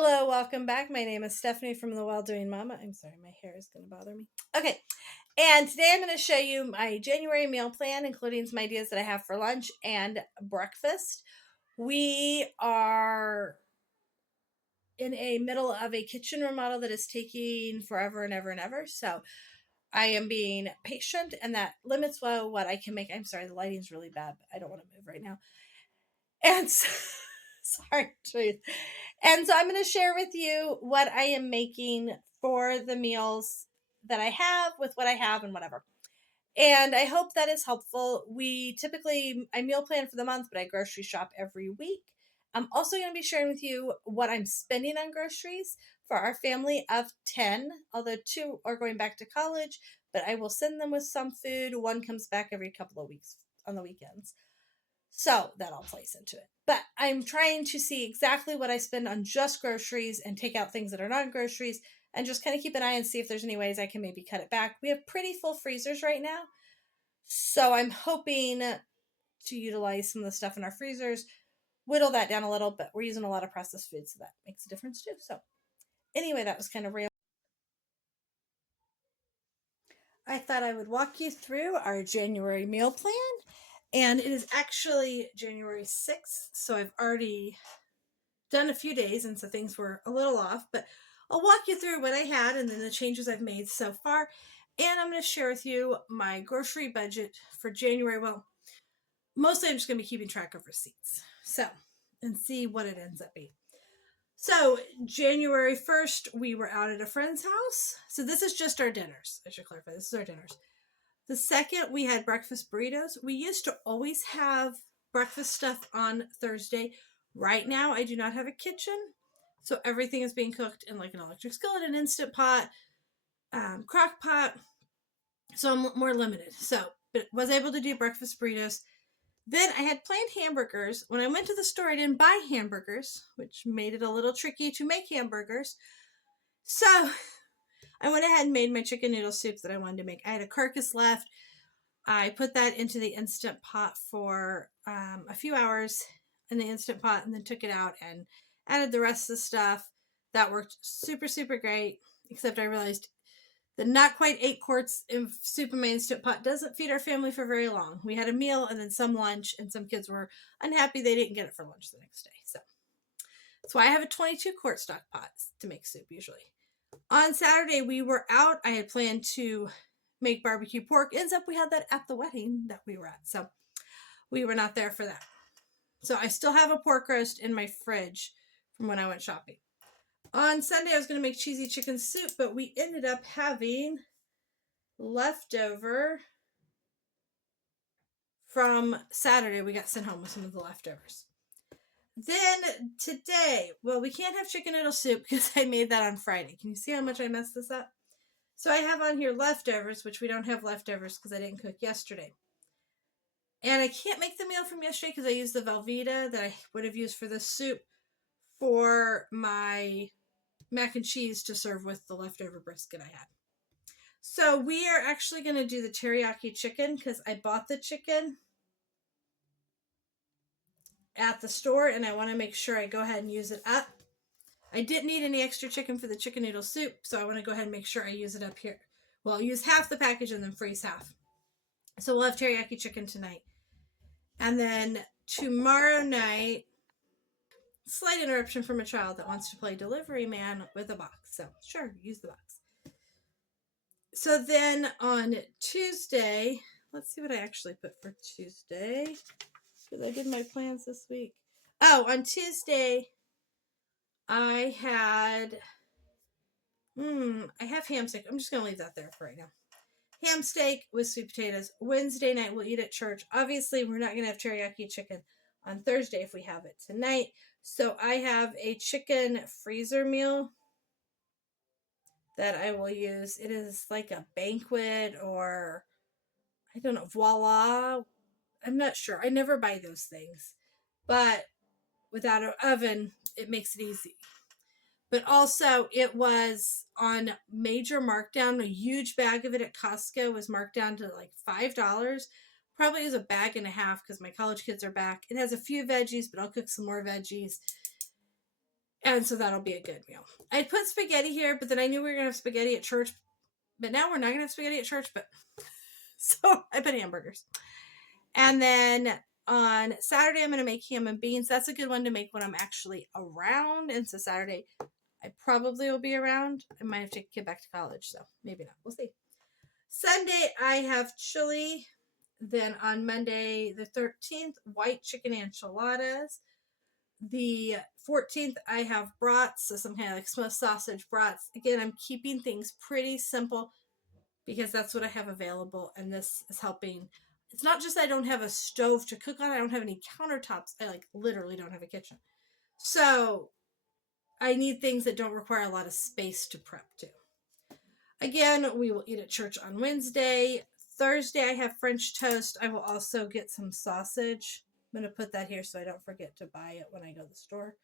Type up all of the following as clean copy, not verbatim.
Hello, welcome back. My name is Stephanie from The Well Doing Mama. I'm sorry, my hair is going to bother me. Okay, and today I'm going to show you my January meal plan, including some ideas that I have for lunch and breakfast. We are in a middle of a kitchen remodel that is taking forever and ever and ever. So I am being patient, and that limits what I can make. I'm sorry, the lighting's really bad, but I don't want to move right now. And so, sorry, truth. And so I'm going to share with you what I am making for the meals that I have with what I have and whatever. And I hope that is helpful. I meal plan for the month, but I grocery shop every week. I'm also going to be sharing with you what I'm spending on groceries for our family of 10, although 2 are going back to college, but I will send them with some food. 1 comes back every couple of weeks on the weekends. So that all plays into it. But I'm trying to see exactly what I spend on just groceries and take out things that are not groceries and just kind of keep an eye and see if there's any ways I can maybe cut it back. We have pretty full freezers right now. So I'm hoping to utilize some of the stuff in our freezers, whittle that down a little, but we're using a lot of processed food, so that makes a difference too. So anyway, that was kind of real. I thought I would walk you through our January meal plan. And it is actually January 6th, so I've already done a few days, and so things were a little off, but I'll walk you through what I had and then the changes I've made so far. And I'm going to share with you my grocery budget for January. Well, mostly I'm just going to be keeping track of receipts. So, and see what it ends up being. So, January 1st, we were out at a friend's house. So, this is just our dinners. I should clarify, this is our dinners. The second, we had breakfast burritos. We used to always have breakfast stuff on Thursday. Right now, I do not have a kitchen, so everything is being cooked in like an electric skillet, an Instant Pot, crock pot, so I'm more limited. So, but was able to do breakfast burritos. Then I had planned hamburgers. When I went to the store, I didn't buy hamburgers, which made it a little tricky to make hamburgers. So I went ahead and made my chicken noodle soup that I wanted to make. I had a carcass left. I put that into the Instant Pot for a few hours in the Instant Pot and then took it out and added the rest of the stuff. That worked super, super great, except I realized that not quite 8 quarts of soup in my Instant Pot doesn't feed our family for very long. We had a meal and then some lunch, and some kids were unhappy they didn't get it for lunch the next day. So that's why I have a 22 quart stock pot to make soup usually. On Saturday, we were out. I had planned to make barbecue pork. Ends up we had that at the wedding that we were at. So we were not there for that. So I still have a pork roast in my fridge from when I went shopping. On Sunday, I was going to make cheesy chicken soup, but we ended up having leftover from Saturday. We got sent home with some of the leftovers. Then today, well, we can't have chicken noodle soup because I made that on Friday. Can you see how much I messed this up? So I have on here leftovers, which we don't have leftovers because I didn't cook yesterday. And I can't make the meal from yesterday because I used the Velveeta that I would have used for the soup for my mac and cheese to serve with the leftover brisket I had. So we are actually going to do the teriyaki chicken because I bought the chicken at the store and I want to make sure I go ahead and use it up. I didn't need any extra chicken for the chicken noodle soup, so I want to go ahead and make sure I use it up here. Well, I'll use half the package and then freeze half. So we'll have teriyaki chicken tonight. And then tomorrow night, slight interruption from a child that wants to play delivery man with a box. So sure, use the box. So then on Tuesday, let's see what I actually put for Tuesday, because I did my plans this week. Oh, on Tuesday, I have ham steak. I'm just going to leave that there for right now. Ham steak with sweet potatoes. Wednesday night, we'll eat at church. Obviously, we're not going to have teriyaki chicken on Thursday if we have it tonight. So I have a chicken freezer meal that I will use. It is like a banquet or, I don't know, voila. I'm not sure. I never buy those things. But without an oven, it makes it easy. But also, it was on major markdown. A huge bag of it at Costco was marked down to like $5. Probably is a bag and a half because my college kids are back. It has a few veggies, but I'll cook some more veggies. And so that'll be a good meal. I'd put spaghetti here, but then I knew we were going to have spaghetti at church. But now we're not going to have spaghetti at church. But so I put hamburgers. And then on Saturday, I'm going to make ham and beans. That's a good one to make when I'm actually around. And so Saturday, I probably will be around. I might have to get back to college, so maybe not. We'll see. Sunday, I have chili. Then on Monday, the 13th, white chicken enchiladas. The 14th, I have brats, so some kind of like smoked sausage brats. Again, I'm keeping things pretty simple because that's what I have available, and this is helping. It's not just I don't have a stove to cook on, I don't have any countertops. I like literally don't have a kitchen. So I need things that don't require a lot of space to prep to. Again, we will eat at church on Wednesday. Thursday, I have French toast. I will also get some sausage. I'm going to put that here so I don't forget to buy it when I go to the store.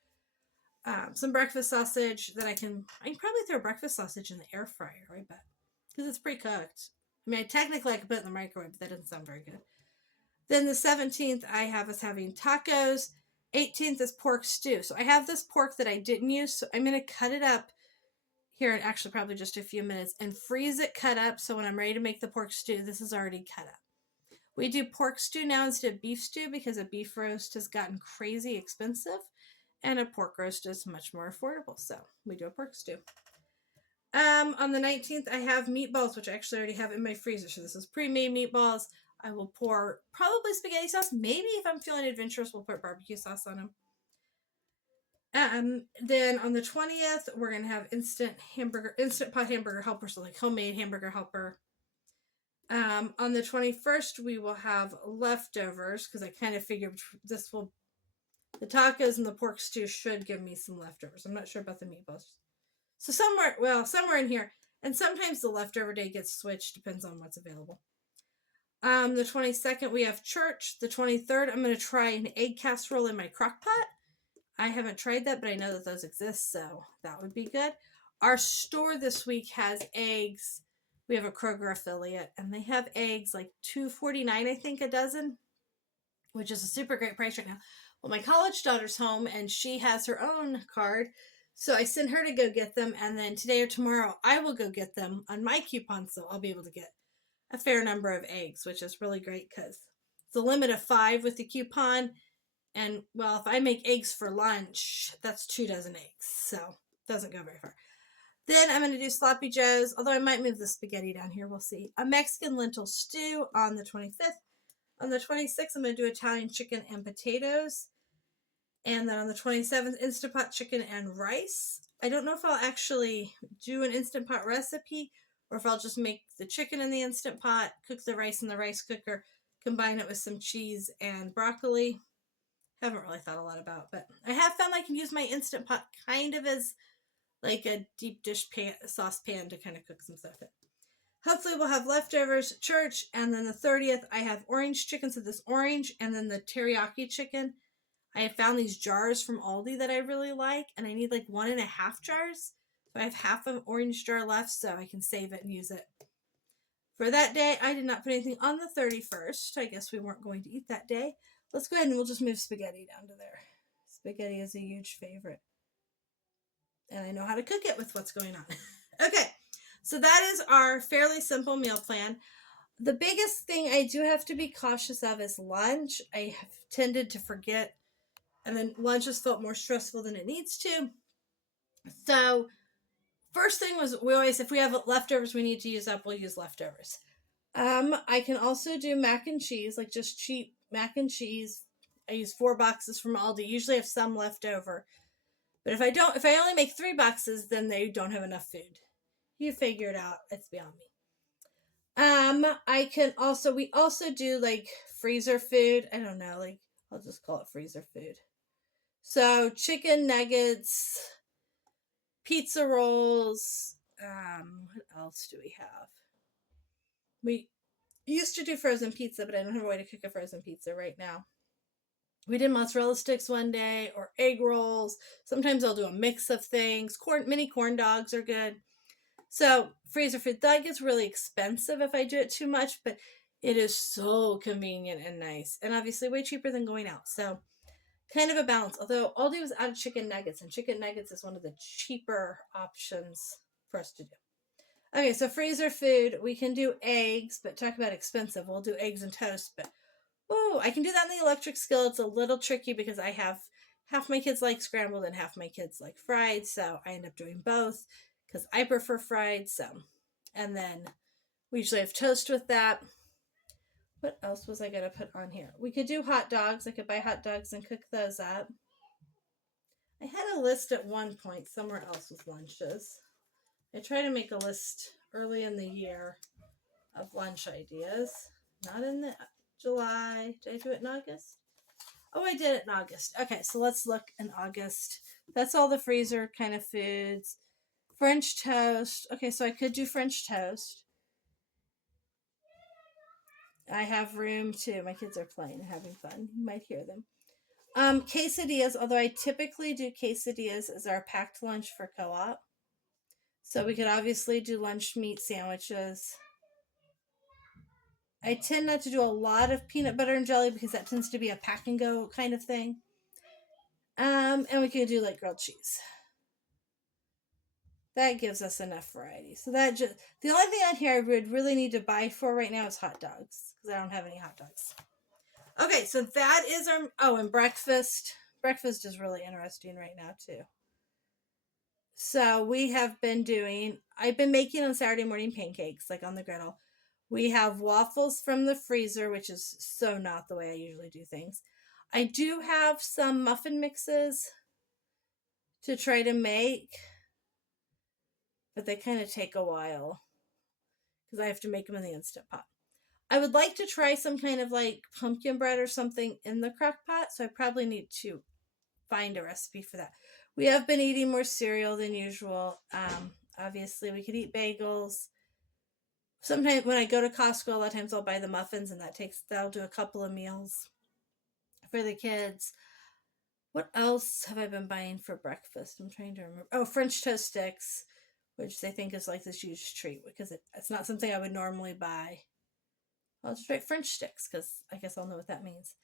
Some breakfast sausage that I can probably throw breakfast sausage in the air fryer, I bet. Because it's pre-cooked. I mean, technically I could put it in the microwave, but that doesn't sound very good. Then the 17th, I have us having tacos. 18th is pork stew. So I have this pork that I didn't use, so I'm going to cut it up here in actually probably just a few minutes and freeze it cut up so when I'm ready to make the pork stew, this is already cut up. We do pork stew now instead of beef stew because a beef roast has gotten crazy expensive and a pork roast is much more affordable. So we do a pork stew. On the 19th, I have meatballs, which I actually already have in my freezer. So this is pre-made meatballs. I will pour probably spaghetti sauce. Maybe if I'm feeling adventurous, we'll put barbecue sauce on them. Then on the 20th, we're going to have instant pot hamburger helper, so like homemade hamburger helper. On the 21st, we will have leftovers because I kind of figured the tacos and the pork stew should give me some leftovers. I'm not sure about the meatballs. So somewhere in here, and sometimes the leftover day gets switched, depends on what's available. The 22nd, we have church. The 23rd, I'm going to try an egg casserole in my crock pot. I haven't tried that, but I know that those exist, so that would be good. Our store this week has eggs. We have a Kroger affiliate, and they have eggs like $2.49, I think, a dozen, which is a super great price right now. Well, my college daughter's home, and she has her own card, so I sent her to go get them, and then today or tomorrow, I will go get them on my coupon, so I'll be able to get a fair number of eggs, which is really great because it's a limit of 5 with the coupon. And, well, if I make eggs for lunch, that's 2 dozen eggs. So, it doesn't go very far. Then I'm going to do sloppy joes, although I might move the spaghetti down here. We'll see. A Mexican lentil stew on the 25th. On the 26th, I'm going to do Italian chicken and potatoes. And then on the 27th, Instant Pot chicken and rice. I don't know if I'll actually do an Instant Pot recipe or if I'll just make the chicken in the Instant Pot, cook the rice in the rice cooker, combine it with some cheese and broccoli. Haven't really thought a lot about, but I have found I can use my Instant Pot kind of as like a deep dish saucepan to kind of cook some stuff in. Hopefully we'll have leftovers at church, and then the 30th I have orange chicken, so this orange, and then the teriyaki chicken. I have found these jars from Aldi that I really like, and I need like 1.5 jars, so I have half an orange jar left, so I can save it and use it. For that day, I did not put anything on the 31st. I guess we weren't going to eat that day. Let's go ahead and we'll just move spaghetti down to there. Spaghetti is a huge favorite. And I know how to cook it with what's going on. Okay, so that is our fairly simple meal plan. The biggest thing I do have to be cautious of is lunch. I have tended to forget, and then lunch has felt more stressful than it needs to. So first thing was we always, if we have leftovers we need to use up, we'll use leftovers. I can also do mac and cheese, like just cheap mac and cheese. I use 4 boxes from Aldi. Usually I have some left over. But if I only make 3 boxes, then they don't have enough food. You figure it out. It's beyond me. We also do like freezer food. I don't know, like I'll just call it freezer food. So chicken nuggets, pizza rolls, what else do we have? We used to do frozen pizza, but I don't have a way to cook a frozen pizza right now. We did mozzarella sticks one day, or egg rolls. Sometimes I'll do a mix of things. Mini corn dogs are good. So freezer food, that gets really expensive if I do it too much, but it is so convenient and nice. And obviously way cheaper than going out. So kind of a balance. Although Aldi was out of chicken nuggets, and chicken nuggets is one of the cheaper options for us to do. Okay, so freezer food, we can do eggs, but talk about expensive. We'll do eggs and toast, but oh, I can do that in the electric skillet. It's a little tricky because I have half my kids like scrambled and half my kids like fried, so I end up doing both because I prefer fried. So, and then we usually have toast with that. What else was I gonna put on here? We could do hot dogs. I could buy hot dogs and cook those up. I had a list at one point somewhere else with lunches. I try to make a list early in the year of lunch ideas. Not in the July. Did I do it in August? Oh, I did it in August. Okay, so let's look in August. That's all the freezer kind of foods. French toast. Okay, so I could do French toast. I have room too. My kids are playing and having fun. You might hear them. Quesadillas, although I typically do quesadillas as our packed lunch for co-op. So we could obviously do lunch meat sandwiches. I tend not to do a lot of peanut butter and jelly because that tends to be a pack and go kind of thing. And we could do like grilled cheese. That gives us enough variety. So that just, the only thing on here I would really need to buy for right now is hot dogs because I don't have any hot dogs. Okay, so that is our, oh, and breakfast. Breakfast is really interesting right now too. So we have been doing, I've been making on Saturday morning pancakes, like on the griddle. We have waffles from the freezer, which is so not the way I usually do things. I do have some muffin mixes to try to make, but they kind of take a while because I have to make them in the Instant Pot. I would like to try some kind of like pumpkin bread or something in the crock pot, so I probably need to find a recipe for that. We have been eating more cereal than usual. Obviously, we could eat bagels. Sometimes when I go to Costco, a lot of times I'll buy the muffins, and that'll do a couple of meals for the kids. What else have I been buying for breakfast? I'm trying to remember. Oh, French toast sticks, which they think is like this huge treat because it's not something I would normally buy. I'll just write French sticks because I guess I'll know what that means.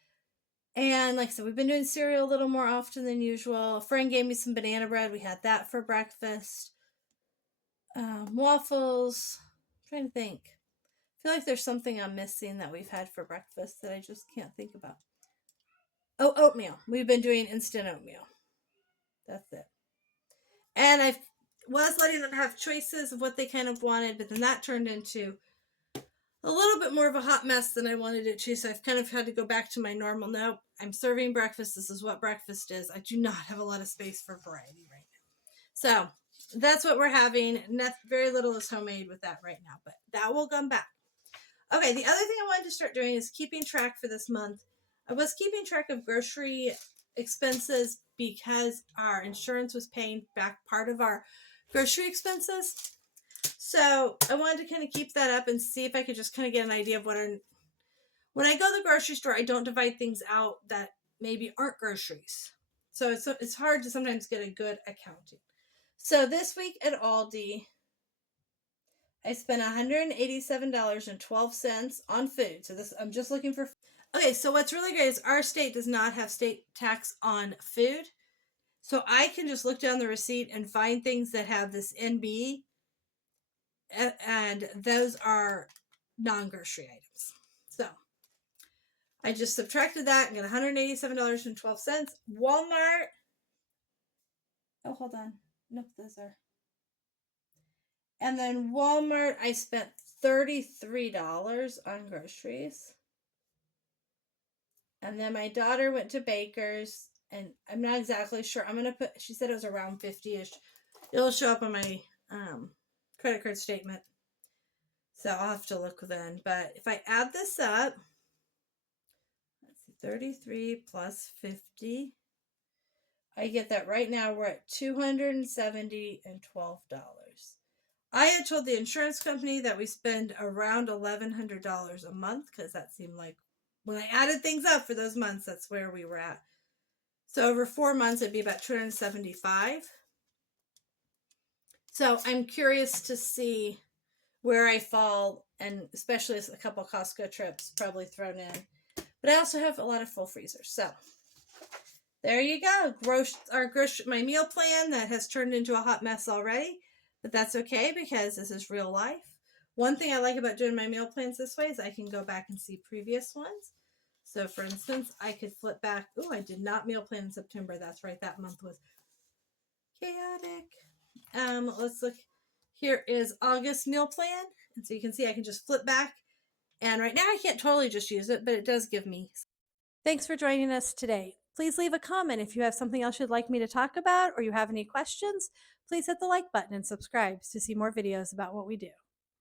And like I said, we've been doing cereal a little more often than usual. A friend gave me some banana bread. We had that for breakfast. Waffles. I'm trying to think. I feel like there's something I'm missing that we've had for breakfast that I just can't think about. Oh, oatmeal. We've been doing instant oatmeal. That's it. And I was letting them have choices of what they kind of wanted, but then that turned into a little bit more of a hot mess than I wanted it to. So I've kind of had to go back to my normal. Nope, I'm serving breakfast. This is what breakfast is. I do not have a lot of space for variety right now. So that's what we're having. Very little is homemade with that right now, but that will come back. Okay, the other thing I wanted to start doing is keeping track for this month. I was keeping track of grocery expenses because our insurance was paying back part of our grocery expenses. So I wanted to kind of keep that up and see if I could just kind of get an idea of when I go to the grocery store, I don't divide things out that maybe aren't groceries. So it's hard to sometimes get a good accounting. So this week at Aldi, I spent $187.12 on food. So I'm just looking for. Okay, so what's really great is our state does not have state tax on food. So I can just look down the receipt and find things that have this NB, and those are non-grocery items. So I just subtracted that and got $187.12. Walmart. Oh, hold on. Nope, those are. And then Walmart, I spent $33 on groceries. And then my daughter went to Baker's, and I'm not exactly sure. I'm going to put, she said it was around 50-ish. It'll show up on my credit card statement. So I'll have to look then. But if I add this up, let's see, 33 plus 50, I get that right now we're at $270.12. I had told the insurance company that we spend around $1,100 a month because that seemed like when I added things up for those months, that's where we were at. So over 4 months, it'd be about $275. So I'm curious to see where I fall, and especially as a couple Costco trips probably thrown in. But I also have a lot of full freezers. So there you go. My meal plan that has turned into a hot mess already, but that's okay because this is real life. One thing I like about doing my meal plans this way is I can go back and see previous ones. So, for instance, I could flip back. Oh, I did not meal plan in September. That's right. That month was chaotic. Let's look. Here is August meal plan. And so you can see I can just flip back. And right now I can't totally just use it, but it does give me. Thanks for joining us today. Please leave a comment if you have something else you'd like me to talk about or you have any questions. Please hit the like button and subscribe to see more videos about what we do.